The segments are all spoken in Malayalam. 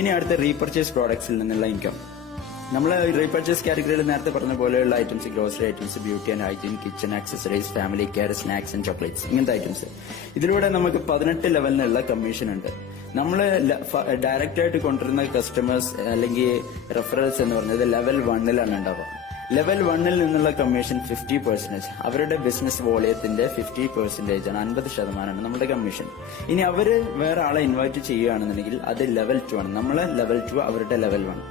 ഇനി അടുത്ത റീപർച്ചേസ് പ്രോഡക്ട്സിൽ നിന്നുള്ള ഇൻകം. നമ്മൾ റീപർച്ചേസ് കാറ്റഗറിയിൽ നേരത്തെ പറഞ്ഞ പോലെയുള്ള items, grocery items, beauty and hygiene, kitchen accessories, family care, snacks and chocolates, ഇങ്ങനത്തെ ഐറ്റംസ്. ഇതിലൂടെ നമുക്ക് 18 ലെവലിനുള്ള കമ്മീഷൻ ഉണ്ട്. നമ്മൾ ഡയറക്റ്റ് ആയിട്ട് കൊണ്ടുവരുന്ന കസ്റ്റമേഴ്സ് അല്ലെങ്കിൽ റെഫറൽസ് എന്ന് പറഞ്ഞത് ലെവൽ 1ലാണ് ഉണ്ടാവുക. ലെവൽ 1ൽ നിന്നുള്ള കമ്മീഷൻ 50%. അവരുടെ ബിസിനസ് വോളിയത്തിന്റെ 50% ആണ്, 50% നമ്മുടെ കമ്മീഷൻ. ഇനി അവര് വേറെ ആളെ ഇൻവൈറ്റ് ചെയ്യുകയാണെന്നുണ്ടെങ്കിൽ അത് ലെവൽ 2 ആണ്. നമ്മളെ ലെവൽ 2, അവരുടെ ലെവൽ 1.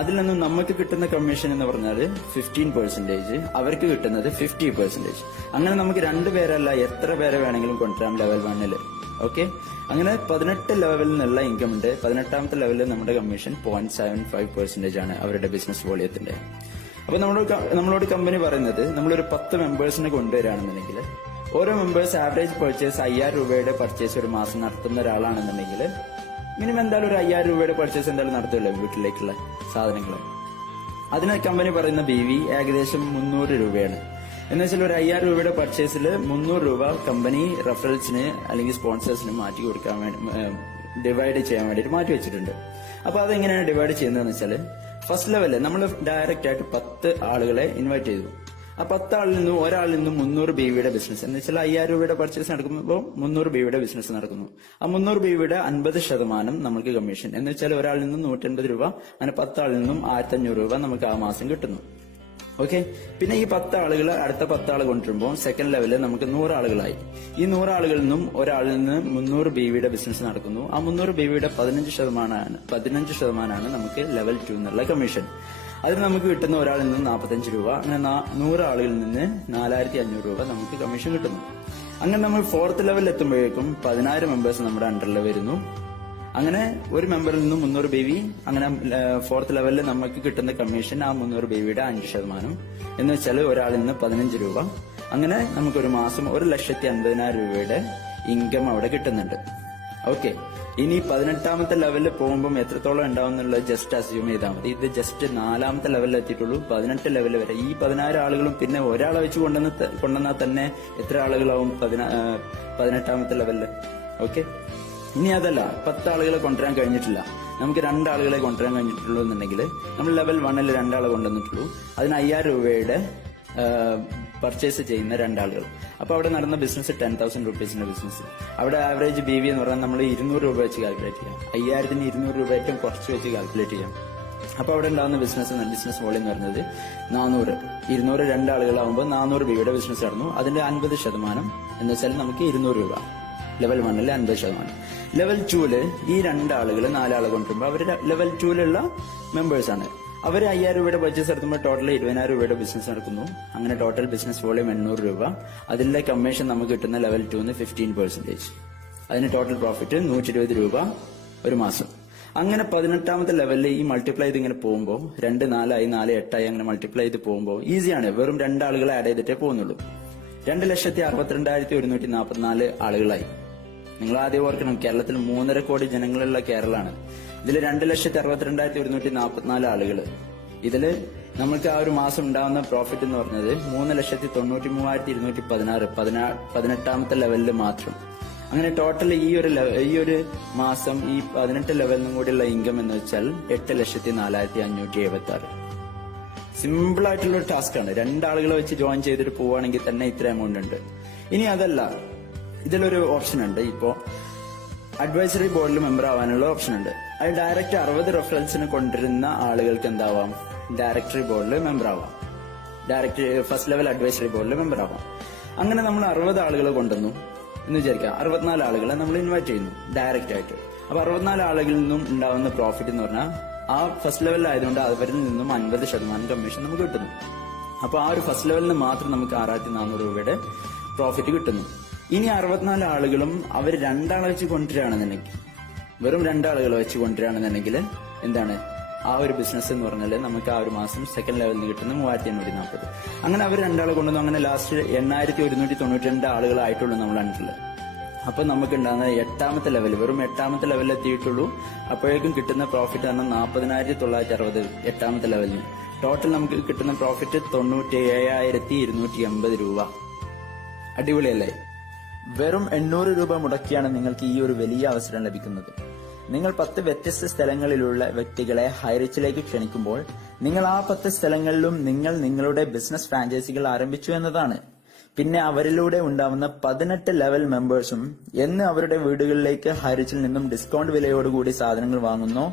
അതിൽ നിന്നും നമുക്ക് കിട്ടുന്ന കമ്മീഷൻ എന്ന് പറഞ്ഞാൽ 15%, അവർക്ക് കിട്ടുന്നത് 50%. അങ്ങനെ നമുക്ക് 2 പേരല്ല എത്ര പേരെ വേണമെങ്കിലും കൊണ്ടുവരാം ലെവൽ 1ൽ. ഓക്കെ, അങ്ങനെ 18 ലെവലിൽ നിന്നുള്ള ഇൻകം ഉണ്ട്. 18ാമത്തെ ലെവലിൽ നമ്മുടെ കമ്മീഷൻ 0.75% ആണ് അവരുടെ ബിസിനസ് വോളിയത്തിന്റെ. അപ്പൊ നമ്മളോട് കമ്പനി പറയുന്നത്, നമ്മളൊരു 10 മെമ്പേഴ്സിനെ കൊണ്ടുവരികയാണെന്നുണ്ടെങ്കിൽ ഓരോ മെമ്പേഴ്സ് ആവറേജ് പർച്ചേസ് 5000 രൂപയുടെ പർച്ചേസ് ഒരു മാസം നടത്തുന്ന ഒരാളാണെന്നുണ്ടെങ്കിൽ മിനിമം എന്തായാലും ഒരു 5000 രൂപയുടെ പർച്ചേസ് എന്തായാലും നടത്തുമല്ലോ വീട്ടിലേക്കുള്ള സാധനങ്ങൾ. അതിന് കമ്പനി പറയുന്ന BV ഏകദേശം 300 രൂപയാണ്. എന്ന് വെച്ചാൽ ഒരു 5000 രൂപയുടെ പർച്ചേസിൽ 300 രൂപ കമ്പനി റെഫറൽസിന് അല്ലെങ്കിൽ സ്പോൺസേഴ്സിന് മാറ്റി കൊടുക്കാൻ വേണ്ടി, ഡിവൈഡ് ചെയ്യാൻ വേണ്ടിയിട്ട് മാറ്റി വെച്ചിട്ടുണ്ട്. അപ്പൊ അതെങ്ങനെയാണ് ഡിവൈഡ് ചെയ്യുന്നതെന്ന് വെച്ചാൽ, ഫസ്റ്റ് ലെവലിൽ നമ്മൾ ഡയറക്റ്റ് ആയിട്ട് 10 ആളുകളെ ഇൻവൈറ്റ് ചെയ്തു. ആ 10 ആളിൽ നിന്നും ഒരാളിൽ നിന്നും 300 BVയുടെ ബിസിനസ്, എന്ന് വെച്ചാൽ 5000 രൂപയുടെ പർച്ചേസ് നടക്കുമ്പോൾ 300 BVയുടെ ബിസിനസ് നടക്കുന്നു. ആ 300 BVയുടെ 50% നമുക്ക് കമ്മീഷൻ. എന്ന് വെച്ചാൽ ഒരാളിൽ നിന്നും 180 രൂപ, അങ്ങനെ 10 ആളിൽ നിന്നും 1500 രൂപ നമുക്ക് ആ മാസം കിട്ടുന്നു. ഓക്കെ, പിന്നെ ഈ 10 ആളുകൾ അടുത്ത 10 ആൾ കൊണ്ടുവരുമ്പോൾ സെക്കൻഡ് ലെവലിൽ നമുക്ക് 100 ആളുകളായി. ഈ 100 ആളുകളിൽ നിന്നും ഒരാളിൽ നിന്ന് 300 BVയുടെ ബിസിനസ് നടക്കുന്നു. ആ 300 BVയുടെ 15% നമുക്ക് ലെവൽ 2 എന്നുള്ള കമ്മീഷൻ. അതിന് നമുക്ക് കിട്ടുന്ന ഒരാളിൽ നിന്ന് 45 രൂപ, അങ്ങനെ 100 ആളുകളിൽ നിന്ന് 4500 രൂപ നമുക്ക് കമ്മീഷൻ കിട്ടുന്നു. അങ്ങനെ നമ്മൾ 4th ലെവലിൽ എത്തുമ്പോഴേക്കും 10000 മെമ്പേഴ്സ് നമ്മുടെ അണ്ടറിൽ വരുന്നു. അങ്ങനെ ഒരു മെമ്പറിൽ നിന്നും 300 BV, അങ്ങനെ 4th ലെവലിൽ നമുക്ക് കിട്ടുന്ന കമ്മീഷൻ ആ 300 BVയുടെ 5%. എന്ന് വെച്ചാൽ ഒരാളിൽ നിന്ന് 15 രൂപ. അങ്ങനെ നമുക്കൊരു മാസം 1,50,000 രൂപയുടെ ഇൻകം അവിടെ കിട്ടുന്നുണ്ട്. ഓക്കെ, ഇനി 18ാമത്തെ ലെവലിൽ പോകുമ്പോൾ എത്രത്തോളം ഉണ്ടാവും എന്നുള്ളത് ജസ്റ്റ് അസ്യൂം ചെയ്താൽ മതി. ഇത് ജസ്റ്റ് 4ാമത്തെ ലെവലിൽ എത്തിയിട്ടുള്ളൂ. 18 ലെവൽ വരെ ഈ 16 ആളുകളും പിന്നെ ഒരാളെ വെച്ച് കൊണ്ടുവന്നാൽ തന്നെ എത്ര ആളുകളാവും 18ാമത്തെ ലെവലിൽ. ഓക്കെ, ഇനി അതല്ല, 10 ആളുകളെ കൊണ്ടുവരാൻ കഴിഞ്ഞിട്ടില്ല, നമുക്ക് 2 ആളുകളെ കൊണ്ടുവരാൻ കഴിഞ്ഞിട്ടുള്ളൂ എന്നുണ്ടെങ്കിൽ നമ്മൾ ലെവൽ 1ൽ 2 ആളെ കൊണ്ടുവന്നിട്ടുള്ളൂ. അതിന് 5000 രൂപയുടെ പർച്ചേസ് ചെയ്യുന്ന 2 ആളുകൾ. അപ്പൊ അവിടെ നടന്ന ബിസിനസ് 10,000 റുപ്പീസിന്റെ ബിസിനസ്. അവിടെ ആവറേജ് BV എന്ന് പറഞ്ഞാൽ നമ്മൾ 200 രൂപ വെച്ച് കാൽക്കുലേറ്റ് ചെയ്യാം. 5000ന് 200 രൂപ ഏറ്റവും കുറച്ച് വെച്ച് കാൽക്കുലേറ്റ് ചെയ്യാം. അപ്പൊ അവിടെ ഉണ്ടാകുന്ന ബിസിനസ് വോളിയം എന്ന് പറയുന്നത് 400. 200 2 ആളുകളാകുമ്പോൾ 400 BVയുടെ ബിസിനസ് നടന്നു. അതിന്റെ 50% എന്ന് വെച്ചാൽ നമുക്ക് 200 രൂപ. ലെവൽ 1ൽ 50%. ലെവൽ 2ല് ഈ 2 ആളുകൾ 4 ആളെ കൊണ്ടുവരുമ്പോൾ അവർ ലെവൽ 2ലുള്ള മെമ്പേഴ്സ് ആണ്. അവർ 5000 രൂപയുടെ പർച്ചേസ് നടത്തുമ്പോൾ ടോട്ടൽ 20,000 രൂപയുടെ ബിസിനസ് നടക്കുന്നു. അങ്ങനെ ടോട്ടൽ ബിസിനസ് വോളിയം 800 രൂപ. അതിന്റെ കമ്മീഷൻ നമുക്ക് കിട്ടുന്ന ലെവൽ 2ന്ന് 15%. അതിന് ടോട്ടൽ പ്രോഫിറ്റ് 120 രൂപ ഒരു മാസം. അങ്ങനെ 18ാമത്തെ ലെവലിൽ ഈ മൾട്ടിപ്ലൈ ചെയ്ത് ഇങ്ങനെ പോകുമ്പോൾ 2 4 ആയി, 4 8 ആയി, അങ്ങനെ മൾട്ടിപ്ലൈ ചെയ്ത് പോകുമ്പോൾ ഈസിയാണ്. വെറും 2 ആളുകളെ ആഡ് ചെയ്തിട്ടേ പോകുന്നുള്ളൂ. 2,62,244 ആളുകളായി. നിങ്ങൾ ആദ്യം ഓർക്കണം, കേരളത്തിൽ 3.5 കോടി ജനങ്ങളുള്ള കേരളമാണ്. ഇതിൽ 2,62,144 ആളുകൾ. ഇതില് നമുക്ക് ആ ഒരു മാസം ഉണ്ടാകുന്ന പ്രോഫിറ്റ് എന്ന് പറഞ്ഞത് 3,93,216, 18ാമത്തെ ലെവലിൽ മാത്രം. അങ്ങനെ ടോട്ടൽ ഈ ഒരു മാസം ഈ 18 ലെവലിനും കൂടിയുള്ള ഇൻകം എന്ന് വെച്ചാൽ 8,04,576. സിമ്പിൾ ആയിട്ടുള്ള ഒരു ടാസ്ക് ആണ്. 2 ആളുകളെ വെച്ച് ജോയിൻ ചെയ്തിട്ട് പോവുകയാണെങ്കിൽ തന്നെ ഇത്ര എമൗണ്ട് ഉണ്ട്. ഇനി അതല്ല, ഇതിലൊരു ഓപ്ഷൻ ഉണ്ട്. ഇപ്പോ അഡ്വൈസറി ബോർഡിൽ മെമ്പർ ആവാനുള്ള ഓപ്ഷൻ ഉണ്ട്. അത് ഡയറക്റ്റ് 60 റെഫറൻസിന് കൊണ്ടുവരുന്ന ആളുകൾക്ക് എന്താവാം, ഡയറക്ടറി ബോർഡിൽ മെമ്പർ ആവാം. ഡയറക്റ്റ് ഫസ്റ്റ് ലെവൽ അഡ്വൈസറി ബോർഡിൽ മെമ്പർ ആവാം. അങ്ങനെ നമ്മൾ 60 ആളുകളെ കൊണ്ടുവന്നു എന്ന് വിചാരിക്കാം. 64 ആളുകളെ നമ്മൾ ഇൻവൈറ്റ് ചെയ്യുന്നു ഡയറക്റ്റ് ആയിട്ട്. അപ്പൊ 64 ആളുകളിൽ നിന്നും ഉണ്ടാവുന്ന പ്രോഫിറ്റ് എന്ന് പറഞ്ഞാൽ ആ ഫസ്റ്റ് ലെവലിലായതുകൊണ്ട് അവരിൽ നിന്നും 50% കമ്മീഷൻ നമുക്ക് കിട്ടുന്നു. അപ്പൊ ആ ഒരു ഫസ്റ്റ് ലെവലിന് മാത്രം നമുക്ക് 6,400 രൂപയുടെ പ്രോഫിറ്റ് കിട്ടുന്നു. ഇനി 64 ആളുകളും അവർ 2 ആളെ വെച്ച് കൊണ്ടുവരികയാണെന്നുണ്ടെങ്കിൽ, വെറും 2 ആളുകളെ വെച്ച് കൊണ്ടുവരികയാണെന്നുണ്ടെങ്കിൽ എന്താണ് ആ ഒരു ബിസിനസ് എന്ന് പറഞ്ഞാൽ നമുക്ക് ആ ഒരു മാസം സെക്കൻഡ് ലെവലിൽ നിന്ന് കിട്ടുന്ന 3,840. അങ്ങനെ അവർ 2 ആളെ കൊണ്ടുവന്നു. അങ്ങനെ ലാസ്റ്റ് 8,192 ആളുകളായിട്ടുള്ളൂ നമ്മൾ അണ്ടറിൽ. അപ്പൊ നമുക്ക് ഉണ്ടാകുന്ന 8ാമത്തെ ലെവൽ, വെറും 8ാമത്തെ ലെവലിൽ എത്തിയിട്ടുള്ളൂ. അപ്പോഴേക്കും കിട്ടുന്ന പ്രോഫിറ്റ് ആണ് 40,960. 8ാമത്തെ ലെവലിന് ടോട്ടൽ നമുക്ക് കിട്ടുന്ന പ്രോഫിറ്റ് 97,280 രൂപ. അടിപൊളിയല്ലേ? വെറും 800 രൂപ മുടക്കിയാണ് നിങ്ങൾക്ക് ഈ ഒരു വലിയ അവസരം ലഭിക്കുന്നത്. നിങ്ങൾ 10 വ്യത്യസ്ത സ്ഥലങ്ങളിലുള്ള വ്യക്തികളെ ഹൈറിച്ചിലേക്ക് ക്ഷണിക്കുമ്പോൾ നിങ്ങൾ ആ 10 സ്ഥലങ്ങളിലും നിങ്ങൾ നിങ്ങളുടെ ബിസിനസ് ഫ്രാഞ്ചൈസികൾ ആരംഭിച്ചു എന്നതാണ്. പിന്നെ അവരിലൂടെ ഉണ്ടാവുന്ന 18 ലെവൽ മെമ്പേഴ്സും എന്ന് അവരുടെ വീടുകളിലേക്ക് ഹൈറിച്ചിൽ നിന്നും ഡിസ്കൗണ്ട് വിലയോടുകൂടി സാധനങ്ങൾ വാങ്ങുന്നു